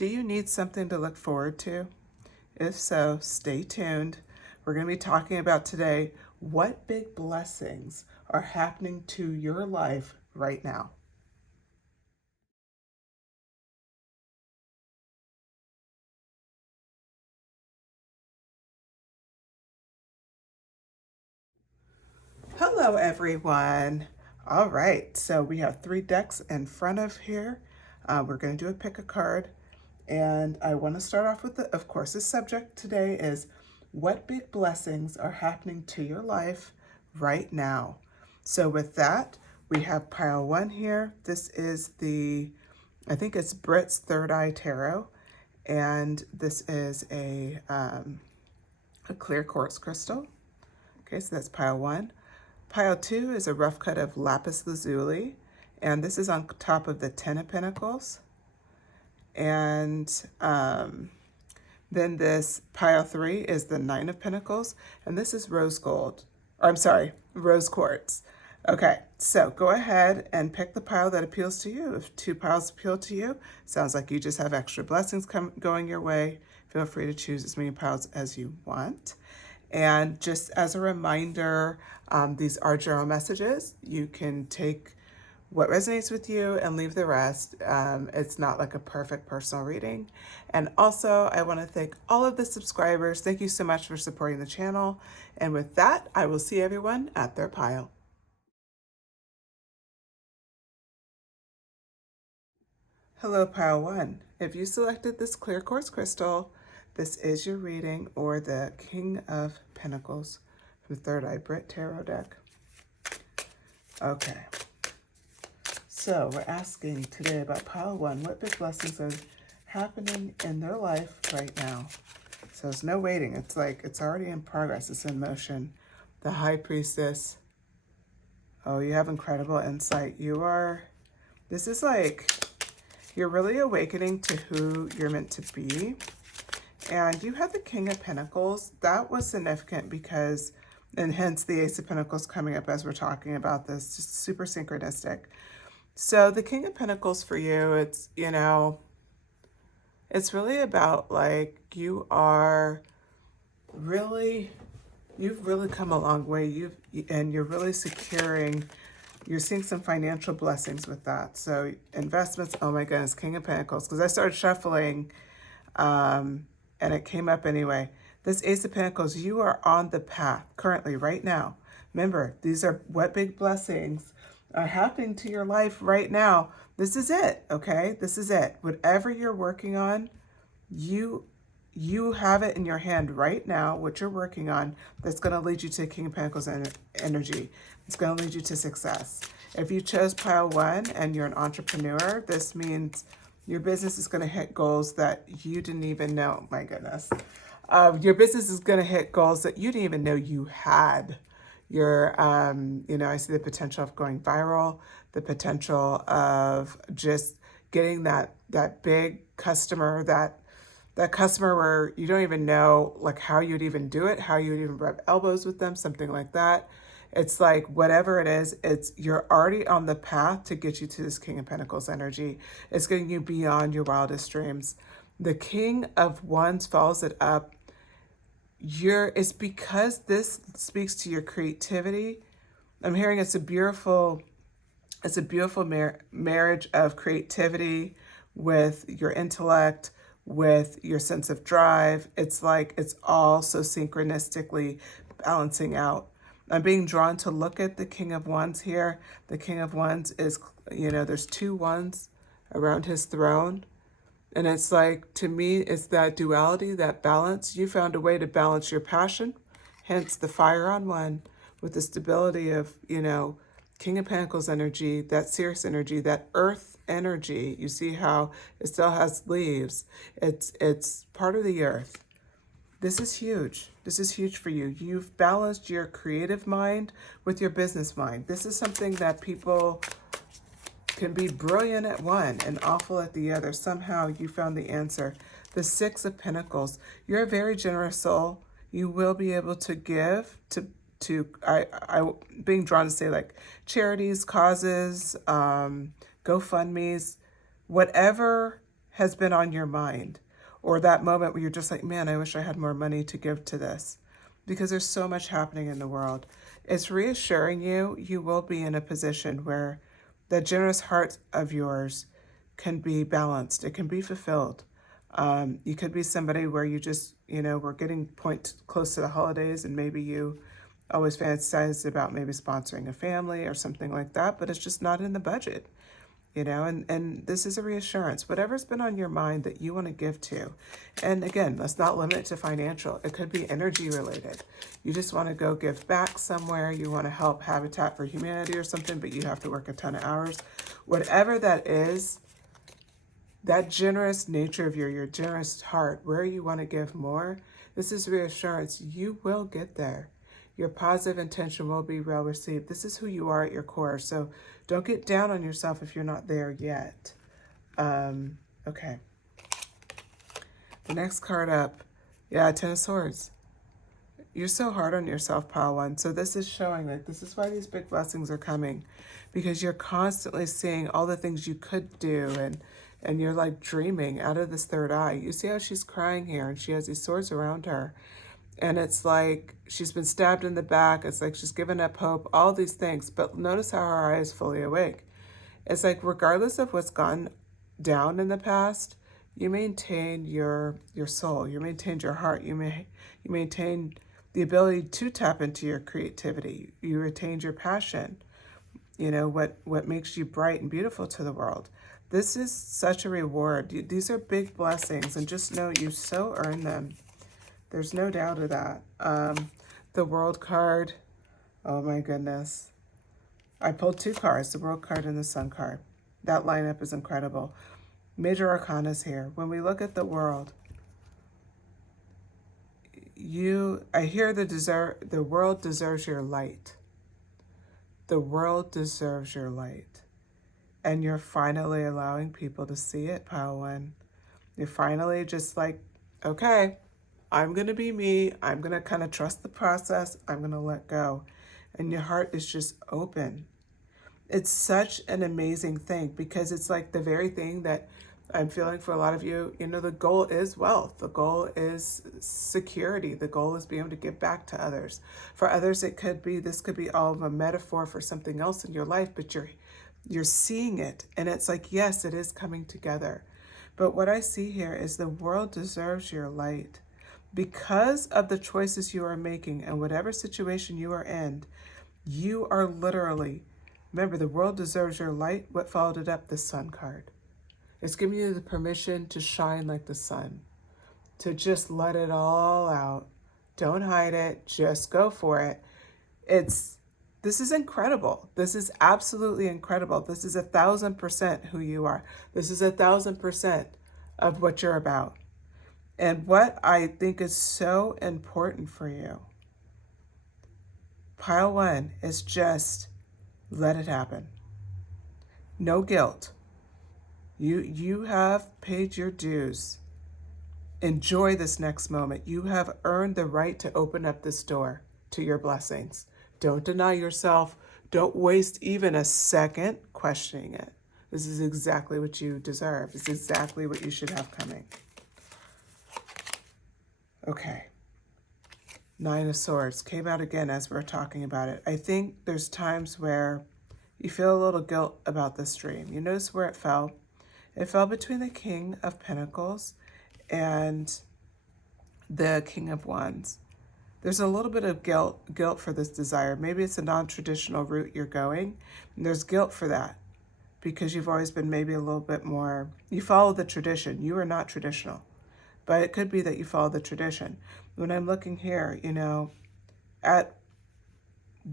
Do you need something to look forward to? If so, stay tuned. We're going to be talking about today what big blessings are happening to your life right now. Hello, everyone. All right, so we have 3 decks in front of here. We're going to do a pick a card. And I want to start off with, of course, the subject today is what big blessings are happening to your life right now. So with that, we have pile 1 here. This is I think it's Britts Third Eye Tarot. And this is a clear quartz crystal. Okay, so that's pile 1. Pile 2 is a rough cut of lapis lazuli. And this is on top of the 10 of Pentacles. And then this pile 3 is the 9 of Pentacles, and this is rose gold. Or I'm sorry, rose quartz. Okay, so go ahead and pick the pile that appeals to you. If 2 piles appeal to you, sounds like you just have extra blessings going your way. Feel free to choose as many piles as you want. And just as a reminder, these are general messages. You can take what resonates with you and leave the rest. It's not like a perfect personal reading. And also, I want to thank all of the subscribers. Thank you so much for supporting the channel. And with that, I will see everyone at their pile. Hello, pile 1. If you selected this clear quartz crystal, this is your reading, or the King of Pentacles from Third Eye Brit Tarot deck. Okay. So we're asking today about pile 1, what big blessings are happening in their life right now? So there's no waiting. It's like it's already in progress. It's in motion. The High Priestess. Oh, you have incredible insight. This is like, you're really awakening to who you're meant to be. And you have the King of Pentacles. That was significant because, and hence the Ace of Pentacles coming up as we're talking about this, just super synchronistic. So the King of Pentacles for you, it's really about like you've really come a long way. And you're really you're seeing some financial blessings with that. So investments, oh my goodness, King of Pentacles. Because I started shuffling and it came up anyway. This Ace of Pentacles, you are on the path currently right now. Remember, these are what big blessings are happening to your life right now. This is it, okay? This is it. Whatever you're working on, you have it in your hand right now, what you're working on, that's going to lead you to King of Pentacles energy. It's going to lead you to success. If you chose pile 1 and you're an entrepreneur, this means your business is going to hit goals that you didn't even know. My goodness. Your business is going to hit goals that you didn't even know you had. I see the potential of going viral, the potential of just getting that big customer, that customer where you don't even know like how you'd even do it, how you would even rub elbows with them, something like that. It's like whatever it is, you're already on the path to get you to this King of Pentacles energy. It's getting you beyond your wildest dreams. The King of Wands follows it up. It's because this speaks to your creativity. I'm hearing it's a beautiful marriage of creativity with your intellect, with your sense of drive. It's like it's all so synchronistically balancing out. I'm being drawn to look at the King of Wands here. The King of Wands is, there's 2 wands around his throne. And it's like, to me, it's that duality, that balance. You found a way to balance your passion, hence the fire on 1, with the stability of, King of Pentacles energy, that serious energy, that earth energy. You see how it still has leaves. It's part of the earth. This is huge. This is huge for you. You've balanced your creative mind with your business mind. This is something that people can be brilliant at one and awful at the other. Somehow you found the answer. The 6 of Pentacles. You're a very generous soul. You will be able to give to I being drawn to say like charities, causes, GoFundMe's, whatever has been on your mind, or that moment where you're just like, man, I wish I had more money to give to this, because there's so much happening in the world. It's reassuring you, you will be in a position where the generous heart of yours can be balanced. It can be fulfilled. You could be somebody where you just, we're getting close to the holidays, and maybe you always fantasize about maybe sponsoring a family or something like that, but it's just not in the budget. And this is a reassurance. Whatever's been on your mind that you want to give to. And again, let's not limit it to financial. It could be energy related. You just want to go give back somewhere. You want to help Habitat for Humanity or something, but you have to work a ton of hours. Whatever that is, that generous nature of your generous heart, where you want to give more, this is reassurance. You will get there. Your positive intention will be well received. This is who you are at your core. So don't get down on yourself if you're not there yet. Okay. The next card up. Yeah, Ten of Swords. You're so hard on yourself, pile one. So this is showing that this is why these big blessings are coming, because you're constantly seeing all the things you could do, and you're like dreaming out of this third eye. You see how she's crying here, and she has these swords around her. And it's like she's been stabbed in the back. It's like she's given up hope, all these things. But notice how her eye is fully awake. It's like regardless of what's gone down in the past, you maintain your soul. You maintain your heart. You maintain the ability to tap into your creativity. You retain your passion. What makes you bright and beautiful to the world. This is such a reward. These are big blessings, and just know you so earn them. There's no doubt of that. The World card, oh my goodness. I pulled two cards, the World card and the Sun card. That lineup is incredible. Major Arcana's here. When we look at the world, I hear the world deserves your light. The world deserves your light. And you're finally allowing people to see it, pile one. You're finally just like, okay, I'm going to be me. I'm going to kind of trust the process. I'm going to let go. And your heart is just open. It's such an amazing thing, because it's like the very thing that I'm feeling for a lot of you. The goal is wealth. The goal is security. The goal is being able to give back to others. For others, this could be all of a metaphor for something else in your life, but you're seeing it. And it's like, yes, it is coming together. But what I see here is the world deserves your light. Because of the choices you are making and whatever situation you are in, you are literally, remember, the world deserves your light. What followed it up? The Sun card. It's giving you the permission to shine like the sun, to just let it all out. Don't hide it. Just go for it. This is incredible. This is absolutely incredible. This is 1,000% who you are. This is 1,000% of what you're about. And what I think is so important for you, pile one, is just let it happen. No guilt. You have paid your dues. Enjoy this next moment. You have earned the right to open up this door to your blessings. Don't deny yourself. Don't waste even a second questioning it. This is exactly what you deserve. It's exactly what you should have coming. Okay. Nine of Swords came out again as we're talking about it. I think there's times where you feel a little guilt about this dream. You notice where it fell. It fell between the King of Pentacles and the King of Wands. There's a little bit of guilt for this desire. Maybe it's a non-traditional route you're going, and there's guilt for that because you've always been maybe a little bit more, you follow the tradition. You are not traditional. But it could be that you follow the tradition. When I'm looking here, at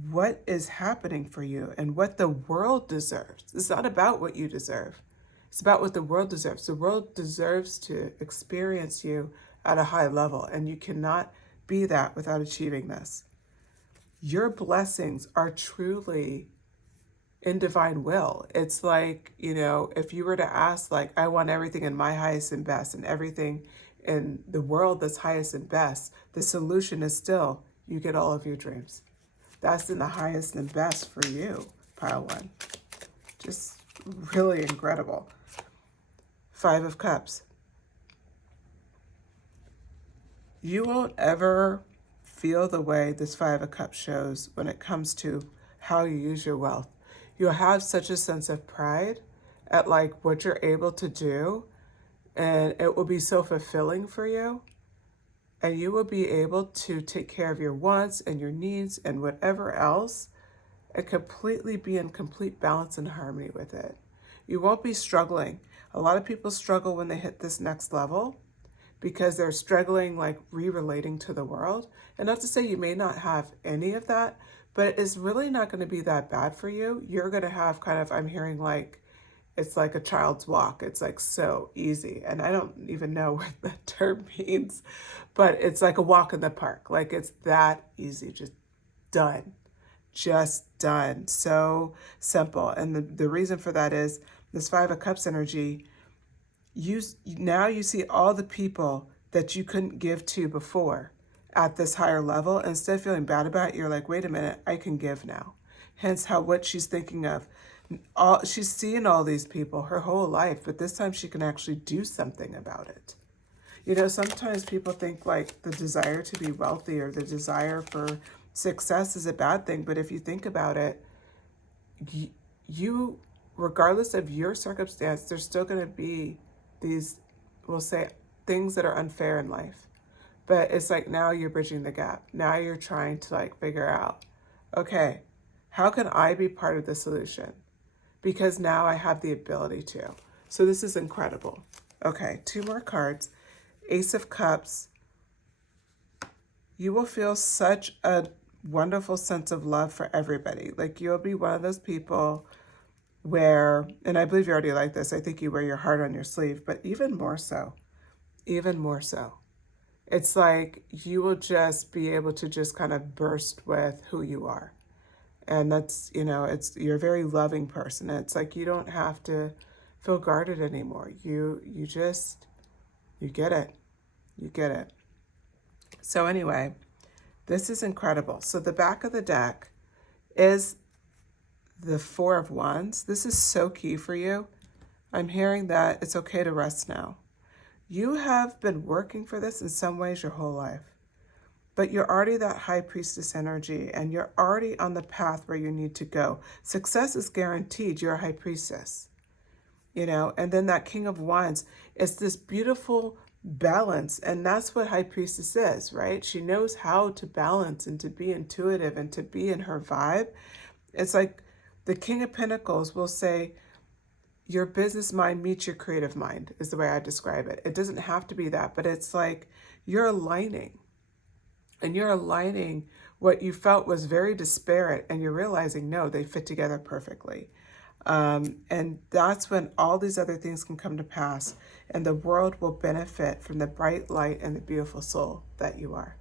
what is happening for you and what the world deserves. It's not about what you deserve. It's about what the world deserves. The world deserves to experience you at a high level, and you cannot be that without achieving this. Your blessings are truly in divine will. It's like, if you were to ask, like, I want everything in my highest and best and everything in the world that's highest and best, the solution is still, you get all of your dreams. That's in the highest and best for you, pile one. Just really incredible. Five of Cups. You won't ever feel the way this Five of Cups shows when it comes to how you use your wealth. You'll have such a sense of pride at like what you're able to do, and it will be so fulfilling for you. And you will be able to take care of your wants and your needs and whatever else and completely be in complete balance and harmony with it. You won't be struggling. A lot of people struggle when they hit this next level because they're struggling like re-relating to the world. And not to say you may not have any of that, but it's really not going to be that bad for you. You're going to have kind of, I'm hearing like, it's like a child's walk. It's like so easy. And I don't even know what that term means, but it's like a walk in the park. Like it's that easy, just done. Just done. So simple. And the reason for that is this Five of Cups energy. Now you see all the people that you couldn't give to before at this higher level. Instead of feeling bad about it, you're like, wait a minute, I can give now. Hence how what she's thinking of. She's seeing all these people her whole life, but this time she can actually do something about it. You know, sometimes people think like the desire to be wealthy or the desire for success is a bad thing. But if you think about it, you regardless of your circumstance, there's still going to be these, we'll say, things that are unfair in life. But it's like now you're bridging the gap. Now you're trying to like figure out, okay, how can I be part of the solution? Because now I have the ability to. So this is incredible. Okay, two more cards. Ace of Cups. You will feel such a wonderful sense of love for everybody. Like you'll be one of those people where, and I believe you already like this, I think you wear your heart on your sleeve, but even more so. It's like you will just be able to just kind of burst with who you are. And that's, you know, you're a very loving person. It's like you don't have to feel guarded anymore. You get it. You get it. So anyway, this is incredible. So the back of the deck is the Four of Wands. This is so key for you. I'm hearing that it's okay to rest now. You have been working for this in some ways your whole life, but you're already that high priestess energy and you're already on the path where you need to go. Success is guaranteed. You're a high priestess, you know, and then that King of Wands is this beautiful balance. And that's what high priestess is, right? She knows how to balance and to be intuitive and to be in her vibe. It's like the King of Pentacles will say, your business mind meets your creative mind is the way I describe it. It doesn't have to be that, but it's like you're aligning. And you're aligning what you felt was very disparate, and you're realizing, no, they fit together perfectly. And that's when all these other things can come to pass, and the world will benefit from the bright light and the beautiful soul that you are.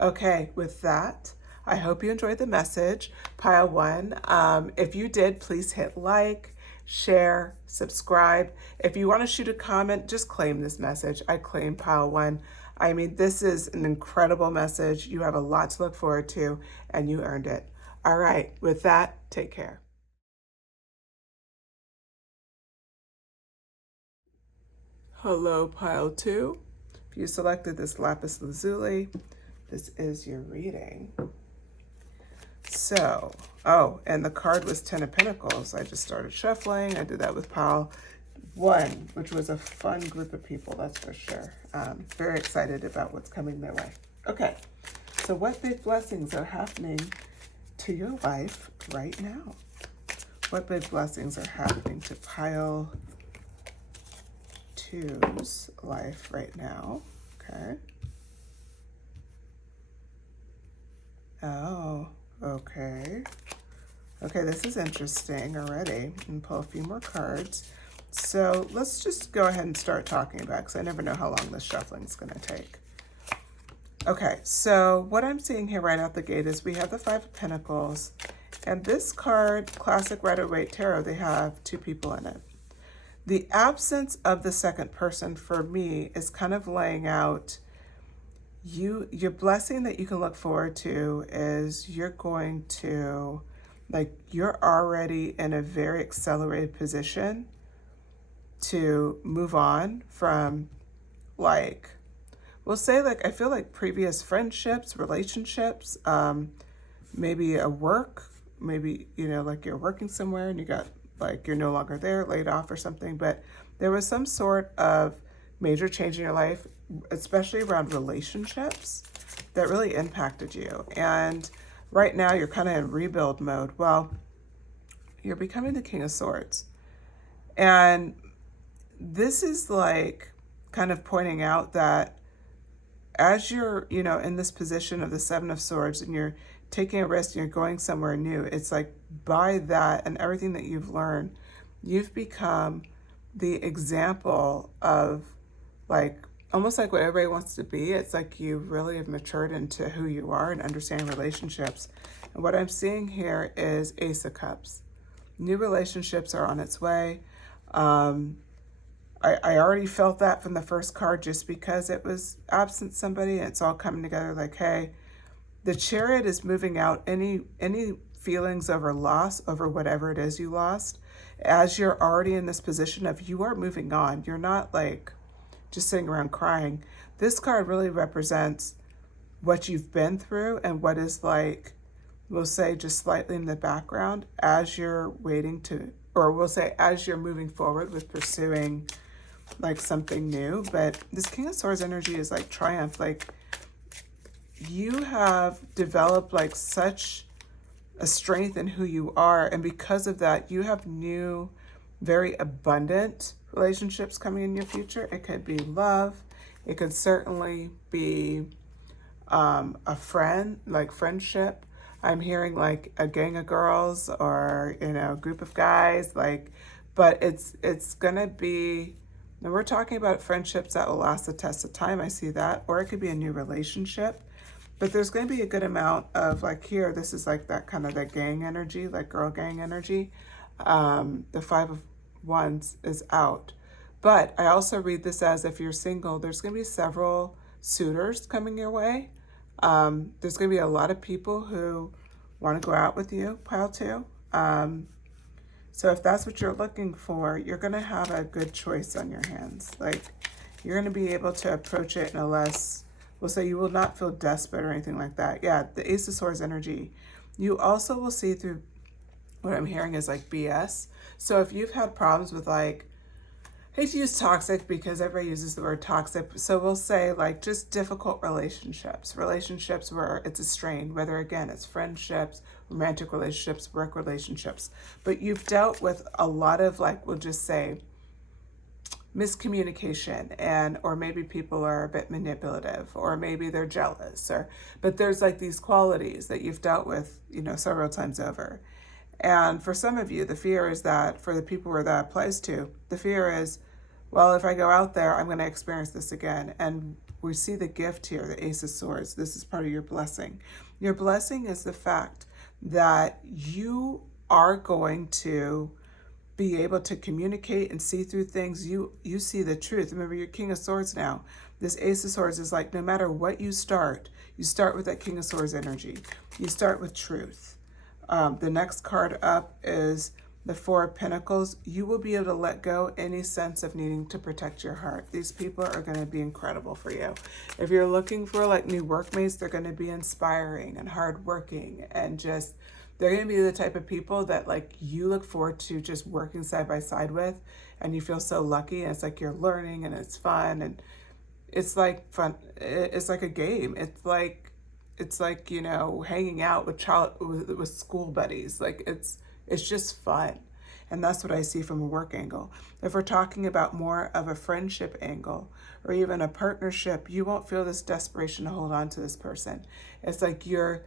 Okay, with that, I hope you enjoyed the message, Pile 1. If you did, please hit like, share, subscribe. If you want to shoot a comment, just claim this message. I claim Pile 1. I mean, this is an incredible message. You have a lot to look forward to, and you earned it. All right, with that, take care. Hello, Pile 2. If you selected this lapis lazuli, this is your reading. So, oh, and the card was 10 of Pentacles. I just started shuffling. I did that with Pile 1, which was a fun group of people, that's for sure. Very excited about what's coming their way. Okay, so what big blessings are happening to your life right now? What big blessings are happening to Pile 2's life right now? Okay. Oh, okay. Okay, this is interesting already. And pull a few more cards. So let's just go ahead and start talking about it, because I never know how long this shuffling is going to take. Okay, so what I'm seeing here right out the gate is we have the Five of Pentacles. And this card, Classic Rider-Waite Tarot, they have two people in it. The absence of the second person for me is kind of laying out your blessing that you can look forward to is you're going to, like, you're already in a very accelerated position to move on from, like, we'll say, like, I feel like previous friendships, relationships, maybe a work, maybe, like you're working somewhere and you got, like, you're no longer there, laid off or something, but there was some sort of major change in your life, especially around relationships, that really impacted you. And right now you're kind of in rebuild mode. Well, you're becoming the King of Swords. And this is like kind of pointing out that as you're, in this position of the Seven of Swords and you're taking a risk and you're going somewhere new, it's like by that and everything that you've learned, you've become the example of, like, almost like what everybody wants to be. It's like you really have matured into who you are and understanding relationships. And what I'm seeing here is Ace of Cups. New relationships are on its way. I already felt that from the first card just because it was absent somebody and it's all coming together like, hey, the Chariot is moving out any feelings over loss, over whatever it is you lost, as you're already in this position of you are moving on. You're not like just sitting around crying. This card really represents what you've been through and what is, like, we'll say just slightly in the background as you're waiting to, or we'll say as you're moving forward with pursuing like something new. But this King of Swords energy is like triumph. Like, you have developed like such a strength in who you are, and because of that you have new, very abundant relationships coming in your future. It could be love, it could certainly be a friend, like friendship. I'm hearing like a gang of girls or a group of guys, like, but it's gonna be, and we're talking about friendships that will last the test of time. I see that. Or it could be a new relationship. But there's going to be a good amount of, like, here, this is like that kind of that gang energy, like girl gang energy. The Five of Wands is out. But I also read this as, if you're single, there's going to be several suitors coming your way. There's going to be a lot of people who want to go out with you, pile two. So if that's what you're looking for, you're going to have a good choice on your hands. Like, you're going to be able to approach it in a less, we'll say you will not feel desperate or anything like that. Yeah, the Ace of Swords energy. You also will see through, what I'm hearing is like BS. So if you've had problems with, like, I hate to use toxic because everybody uses the word toxic. So we'll say like just difficult relationships where it's a strain, whether again, it's friendships, romantic relationships, work relationships, but you've dealt with a lot of, like, we'll just say miscommunication, and, or maybe people are a bit manipulative, or maybe they're jealous, but there's like these qualities that you've dealt with, several times over. And for some of you, the fear is that, for the people where that applies to, the fear is, well, if I go out there, I'm going to experience this again. And we see the gift here, the Ace of Swords. This is part of your blessing. Your blessing is the fact that you are going to be able to communicate and see through things. You see the truth. Remember, you're King of Swords now. This Ace of Swords is like, no matter what you start with that King of Swords energy. You start with truth. The next card up is the Four of Pentacles. You will be able to let go any sense of needing to protect your heart. These people are going to be incredible for you. If you're looking for like new workmates, they're going to be inspiring and hardworking, and just, they're going to be the type of people that, like, you look forward to just working side by side with, and you feel so lucky. And it's like you're learning and it's fun, and it's like fun. It's like a game. It's like hanging out with school buddies. Like, it's just fun. And that's what I see from a work angle. If we're talking about more of a friendship angle or even a partnership, you won't feel this desperation to hold on to this person. It's like you're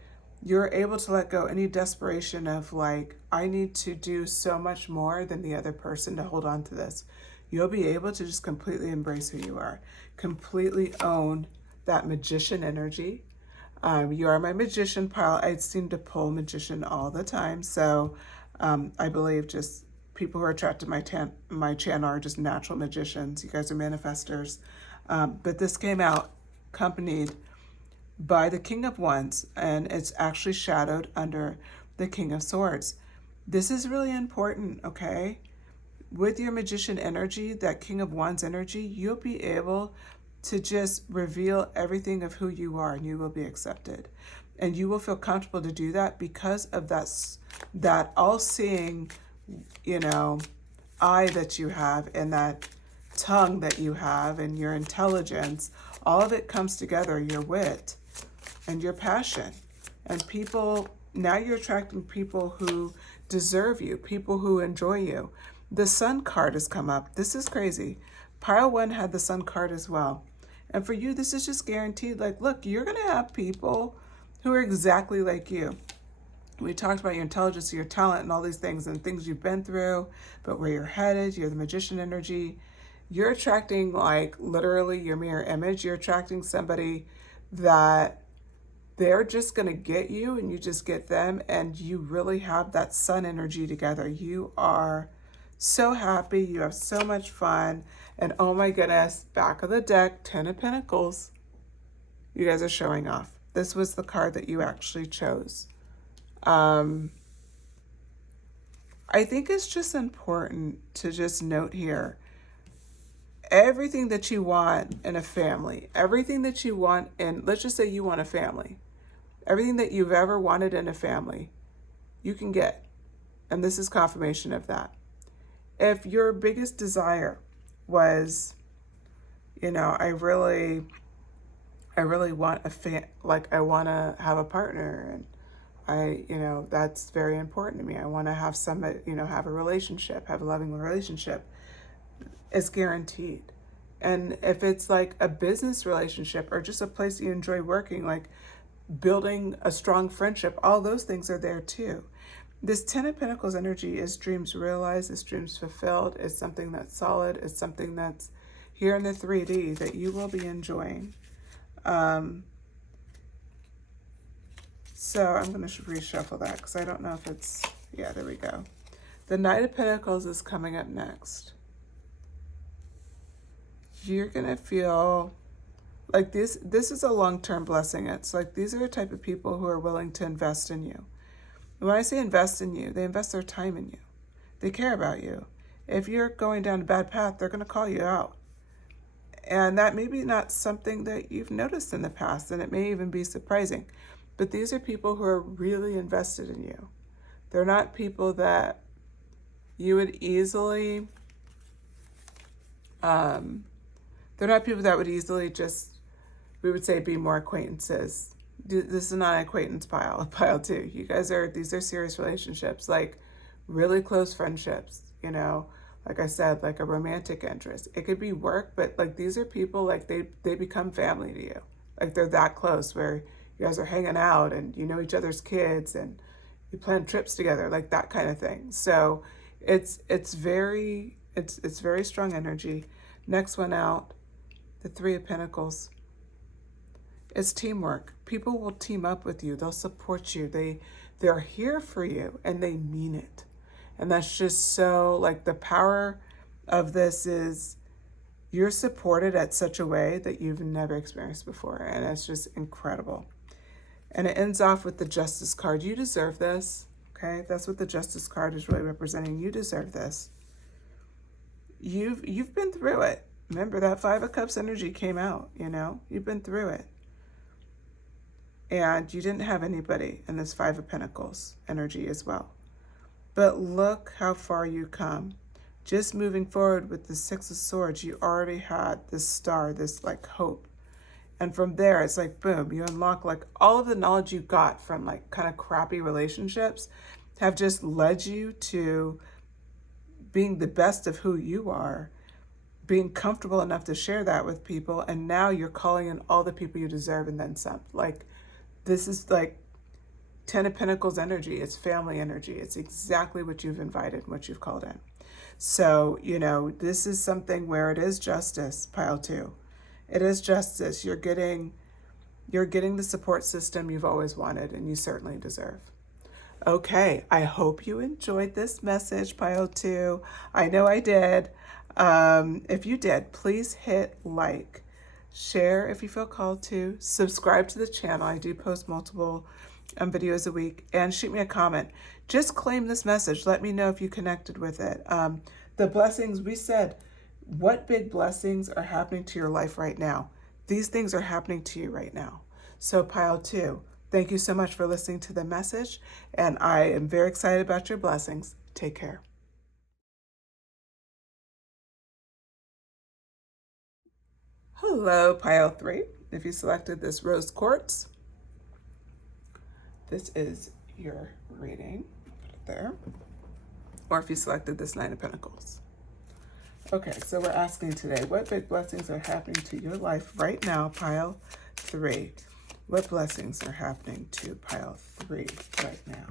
able to let go any desperation of, like, I need to do so much more than the other person to hold on to this. You'll be able to just completely embrace who you are, completely own that magician energy. You are my magician pile. I seem to pull magician all the time. So I believe just people who are attracted to my channel are just natural magicians. You guys are manifestors. But this came out accompanied by the King of Wands, and it's actually shadowed under the King of Swords. This is really important, okay? with your magician energy, that King of Wands energy, you'll be able to just reveal everything of who you are, and you will be accepted. And you will feel comfortable to do that because of that all-seeing, eye that you have, and that tongue that you have, and your intelligence. All of it comes together, your wit and your passion. And people, now you're attracting people who deserve you, people who enjoy you. The Sun card has come up. This is crazy. Pile 1 had the Sun card as well. And for you, this is just guaranteed. Like, look, you're going to have people who are exactly like you. We talked about your intelligence, your talent, and all these things, and things you've been through, but where you're headed, you're the magician energy. You're attracting, like, literally your mirror image. You're attracting somebody that they're just going to get you, and you just get them, and you really have that Sun energy together. You are so happy. You have so much fun. And oh my goodness, back of the deck, 10 of Pentacles. You guys are showing off. This was the card that you actually chose. I think it's just important to just note here, everything that you want in a family, everything that you want in, let's just say you want a family, everything that you've ever wanted in a family, you can get. And this is confirmation of that. If your biggest desire was, I really want I want to have a partner, and that's very important to me. I want to have somebody, have a relationship, have a loving relationship. It's guaranteed. And if it's like a business relationship or just a place you enjoy working, like building a strong friendship, all those things are there too. This 10 of Pentacles energy is dreams realized, it's dreams fulfilled, it's something that's solid, it's something that's here in the 3D that you will be enjoying. So I'm going to reshuffle that because I don't know if it's, yeah, there we go. The Knight of Pentacles is coming up next. You're going to feel like this is a long-term blessing. It's like these are the type of people who are willing to invest in you. And when I say invest in you, they invest their time in you. They care about you. If you're going down a bad path, they're going to call you out. And that may be not something that you've noticed in the past, and it may even be surprising. But these are people who are really invested in you. They're not people that you would easily, they're not people that would easily just, we would say, be more acquaintances. This is not an acquaintance pile 2. You guys these are serious relationships, like really close friendships, like I said, like a romantic interest. It could be work, but like these are people, like they become family to you. Like they're that close where you guys are hanging out and you know each other's kids and you plan trips together, like that kind of thing. So it's very strong energy. Next one out, the 3 of Pentacles. It's teamwork. People will team up with you. They'll support you. They're here for you, and they mean it. And that's just so, like, the power of this is you're supported at such a way that you've never experienced before, and it's just incredible. And it ends off with the Justice card. You deserve this, okay? That's what the Justice card is really representing. You deserve this. You've been through it. Remember, that 5 of Cups energy came out, You've been through it. And you didn't have anybody in this 5 of Pentacles energy as well. But look how far you come. Just moving forward with the 6 of Swords, you already had this star, this like hope. And from there, it's like, boom, you unlock like all of the knowledge you got from like kind of crappy relationships have just led you to being the best of who you are, being comfortable enough to share that with people. And now you're calling in all the people you deserve and then some. Like, this is like 10 of Pentacles energy. It's family energy. It's exactly what you've invited, what you've called in. So, this is something where it is justice, pile 2. It is justice. You're getting the support system you've always wanted, and you certainly deserve. Okay, I hope you enjoyed this message, pile 2. I know I did. If you did, please hit like. Share if you feel called to. Subscribe to the channel. I do post multiple videos a week. And shoot me a comment. Just claim this message. Let me know if you connected with it. The blessings, we said, what big blessings are happening to your life right now? These things are happening to you right now. So pile 2, thank you so much for listening to the message, and I am very excited about your blessings. Take care. Hello, pile 3. If you selected this rose quartz, this is your reading. Put it there. Or if you selected this 9 of Pentacles. Okay, so we're asking today, what big blessings are happening to your life right now, pile 3? What blessings are happening to pile 3 right now?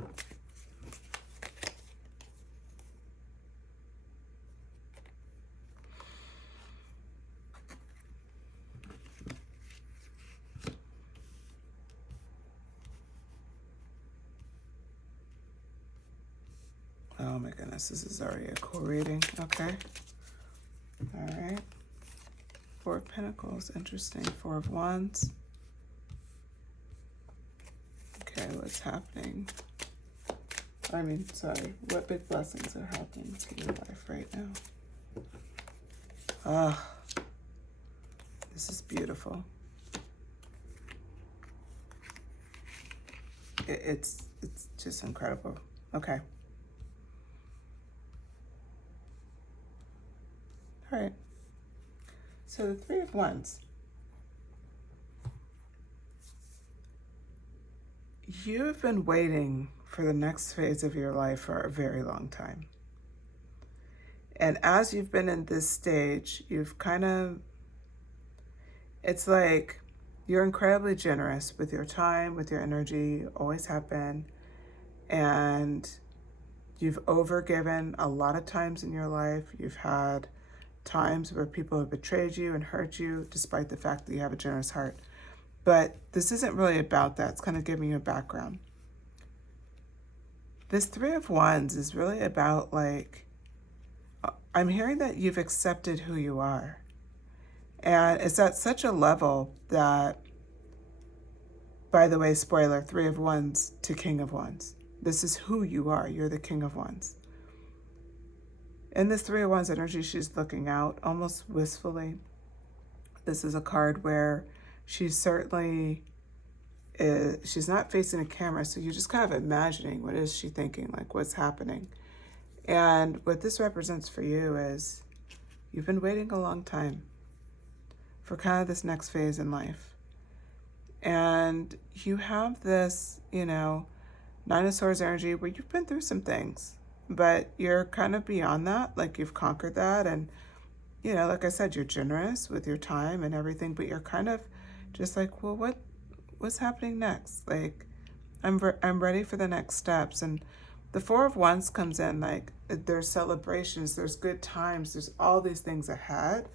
Oh my goodness, this is already a cool reading. Okay. All right. 4 of Pentacles, interesting. 4 of Wands. Okay, what's happening? What big blessings are happening to your life right now? Ah, this is beautiful. It's just incredible. Okay. All right. So the 3 of Wands. You've been waiting for the next phase of your life for a very long time. And as you've been in this stage, it's like you're incredibly generous with your time, with your energy, always have been. And you've overgiven a lot of times in your life. You've had times where people have betrayed you and hurt you, despite the fact that you have a generous heart. But this isn't really about that. It's kind of giving you a background. This 3 of Wands is really about, like, I'm hearing that you've accepted who you are. And it's at such a level that, by the way, spoiler, 3 of Wands to King of Wands. This is who you are. You're the King of Wands. In this 3 of Wands energy, she's looking out almost wistfully. This is a card where she's certainly, she's not facing a camera, so you're just kind of imagining what is she thinking, like what's happening. And what this represents for you is you've been waiting a long time for kind of this next phase in life. And you have this, 9 of Swords energy where you've been through some things, but you're kind of beyond that, like you've conquered that. And, like I said, you're generous with your time and everything, but you're kind of just like, well, what's happening next? Like, I'm ready for the next steps. And the 4 of Wands comes in, like, there's celebrations, there's good times, there's all these things ahead.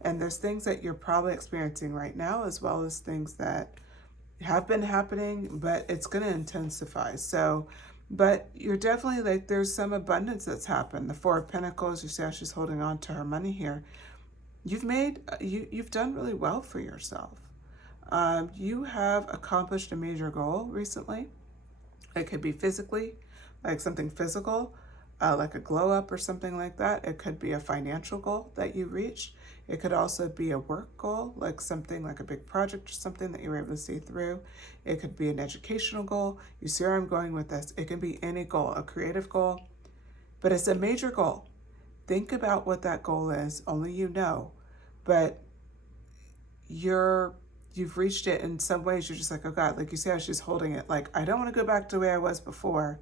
And there's things that you're probably experiencing right now, as well as things that have been happening, but it's going to intensify. So, but you're definitely, like, there's some abundance that's happened. The 4 of Pentacles, you see how she's holding on to her money here. You've done really well for yourself. You have accomplished a major goal recently. It could be physically, like something physical, like a glow up or something like that. It could be a financial goal that you reached. It could also be a work goal, like something like a big project or something that you were able to see through. It could be an educational goal. You see where I'm going with this. It can be any goal, a creative goal, but it's a major goal. Think about what that goal is. Only you know, but you've reached it in some ways. You're just like, oh God, like you see how she's holding it. Like, I don't want to go back to the way I was before,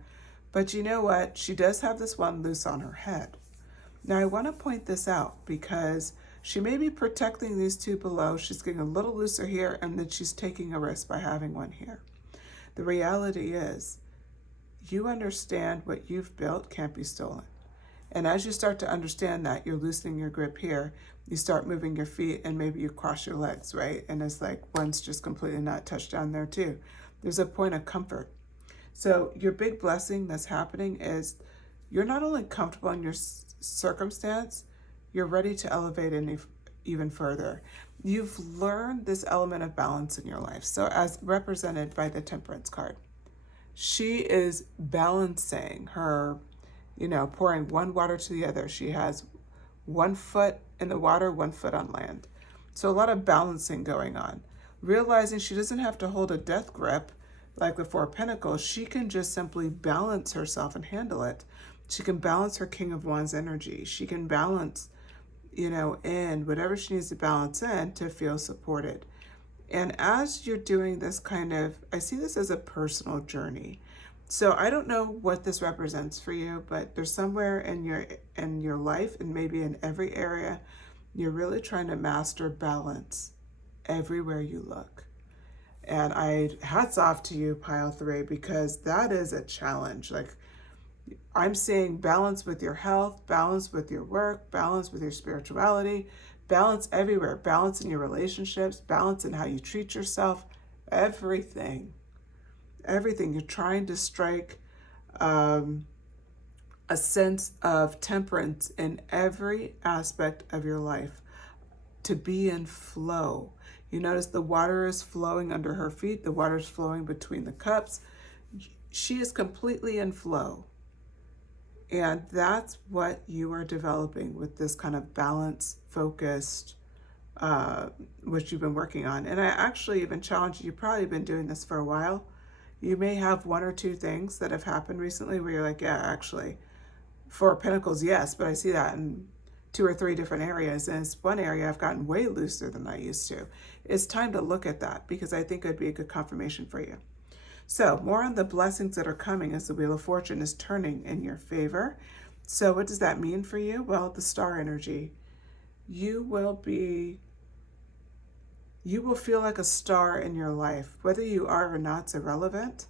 but you know what? She does have this one loose on her head. Now, I want to point this out because she may be protecting these 2 below. She's getting a little looser here, and then she's taking a risk by having one here. The reality is, you understand what you've built can't be stolen. And as you start to understand that, you're loosening your grip here. You start moving your feet, and maybe you cross your legs, right? And it's like one's just completely not touched down there too. There's a point of comfort. So your big blessing that's happening is you're not only comfortable in your circumstance, you're ready to elevate even further. You've learned this element of balance in your life. So as represented by the Temperance card, she is balancing her, pouring one water to the other. She has 1 foot in the water, 1 foot on land. So a lot of balancing going on. Realizing she doesn't have to hold a death grip like the Four of Pentacles. She can just simply balance herself and handle it. She can balance her King of Wands energy. She can balance, in whatever she needs to balance in to feel supported. And as you're doing this I see this as a personal journey. So I don't know what this represents for you, but there's somewhere in your life, and maybe in every area, you're really trying to master balance everywhere you look. And hats off to you, pile 3, because that is a challenge. Like, I'm seeing balance with your health, balance with your work, balance with your spirituality, balance everywhere, balance in your relationships, balance in how you treat yourself, everything. You're trying to strike a sense of temperance in every aspect of your life, to be in flow. You notice the water is flowing under her feet, the water is flowing between the cups. She is completely in flow. And that's what you are developing with this kind of balance, focused, which you've been working on. And I actually even challenge you, you've probably been doing this for a while. You may have 1 or 2 things that have happened recently where you're like, yeah, actually, Four of Pentacles, yes, but I see that in 2 or 3 different areas. And it's one area I've gotten way looser than I used to. It's time to look at that, because I think it would be a good confirmation for you. So more on the blessings that are coming as the Wheel of Fortune is turning in your favor. So what does that mean for you? Well, the star energy. You will feel like a star in your life. Whether you are or not is irrelevant.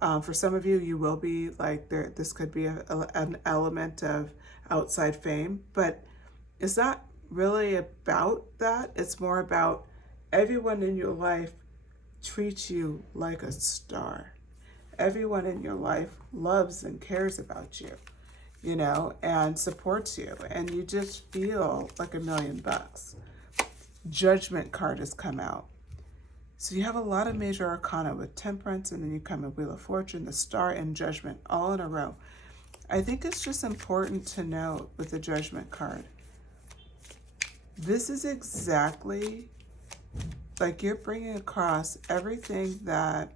For some of you, you will be like, this could be an element of outside fame, but it's not really about that. It's more about everyone in your life treats you like a star. Everyone in your life loves and cares about you, and supports you, and you just feel like $1,000,000. Judgment card has come out. So you have a lot of major arcana with Temperance, and then you come with Wheel of Fortune, the Star, and Judgment all in a row. I think it's just important to note with the Judgment card, this is exactly like you're bringing across everything that,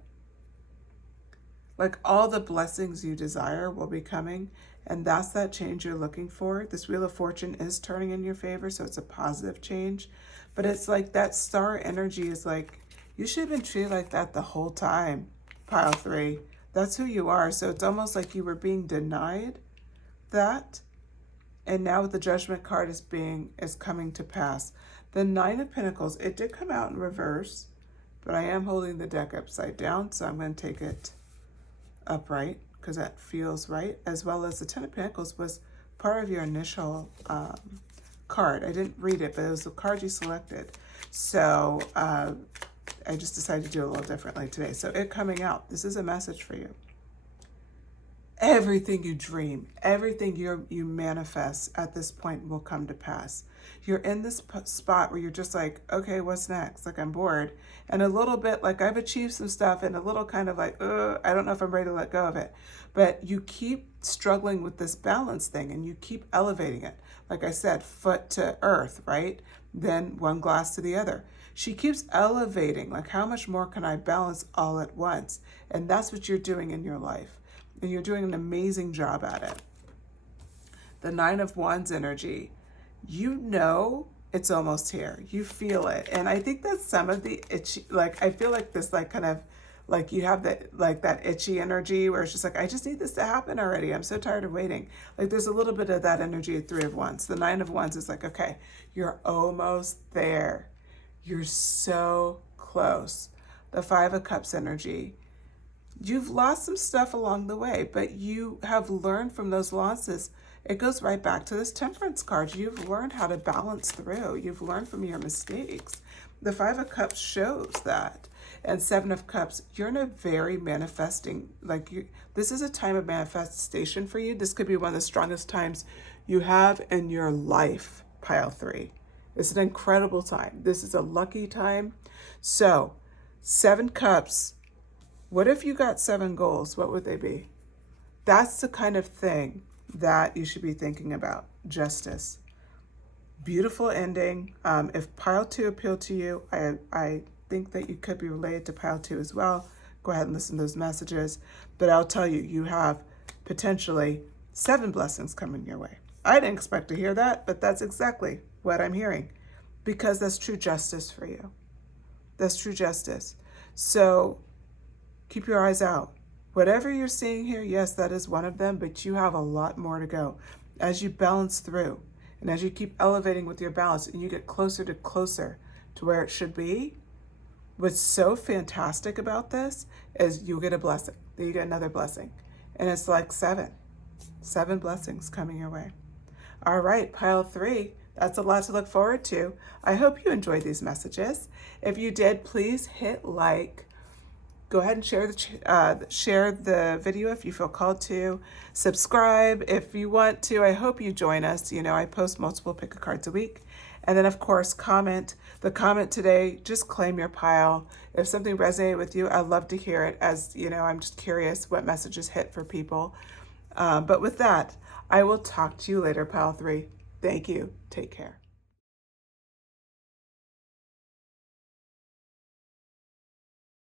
like all the blessings you desire will be coming, and that's that change you're looking for. This Wheel of Fortune is turning in your favor, so it's a positive change. But it's like that star energy is like, you should have been treated like that the whole time, pile 3. That's who you are. So it's almost like you were being denied that. And now with the Judgment card is coming to pass. The 9 of Pentacles, it did come out in reverse, but I am holding the deck upside down, so I'm going to take it upright because that feels right, as well as the 10 of Pentacles was part of your initial card. I didn't read it, but it was the card you selected. So I just decided to do it a little differently today. So it coming out, this is a message for you. Everything you dream, everything you manifest at this point will come to pass. You're in this spot where you're just like, okay, what's next? Like, I'm bored. And a little bit like I've achieved some stuff, and a little kind of like, I don't know if I'm ready to let go of it. But you keep struggling with this balance thing, and you keep elevating it. Like I said, foot to earth, right? Then one glass to the other. She keeps elevating, like, how much more can I balance all at once? And that's what you're doing in your life. And you're doing an amazing job at it. The 9 of Wands energy, it's almost here. You feel it. And I think that's some of the itchy, like, I feel like this, like, kind of, like you have that, like that itchy energy where it's just like, I just need this to happen already. I'm so tired of waiting. Like, there's a little bit of that energy at 3 of Wands. The 9 of Wands is like, okay, you're almost there. You're so close. The 5 of Cups energy, you've lost some stuff along the way, but you have learned from those losses. It goes right back to this Temperance card. You've learned how to balance through. You've learned from your mistakes. The 5 of Cups shows that. And 7 of Cups, you're in a very manifesting, this is a time of manifestation for you. This could be one of the strongest times you have in your life, pile 3. It's an incredible time. This is a lucky time. So, 7 Cups, what if you got 7 goals? What would they be? That's the kind of thing that you should be thinking about. Justice. Beautiful ending. If pile 2 appealed to you, I think that you could be related to pile 2 as well. Go ahead and listen to those messages. But I'll tell you, you have potentially 7 blessings coming your way. I didn't expect to hear that, but that's exactly what I'm hearing, because that's true justice for you. That's true justice. So keep your eyes out. Whatever you're seeing here, yes, that is one of them, but you have a lot more to go. As you balance through, and as you keep elevating with your balance, and you get closer to where it should be, what's so fantastic about this is you get a blessing, then you get another blessing. And it's like 7 blessings coming your way. All right, pile 3. That's a lot to look forward to. I hope you enjoyed these messages. If you did, please hit like. Go ahead and share the video if you feel called to. Subscribe if you want to. I hope you join us. You know, I post multiple pick a cards a week. And then, of course, comment. The comment today, just claim your pile. If something resonated with you, I'd love to hear it. As you know, I'm just curious what messages hit for people. But with that, I will talk to you later, pile 3. Thank you. Take care.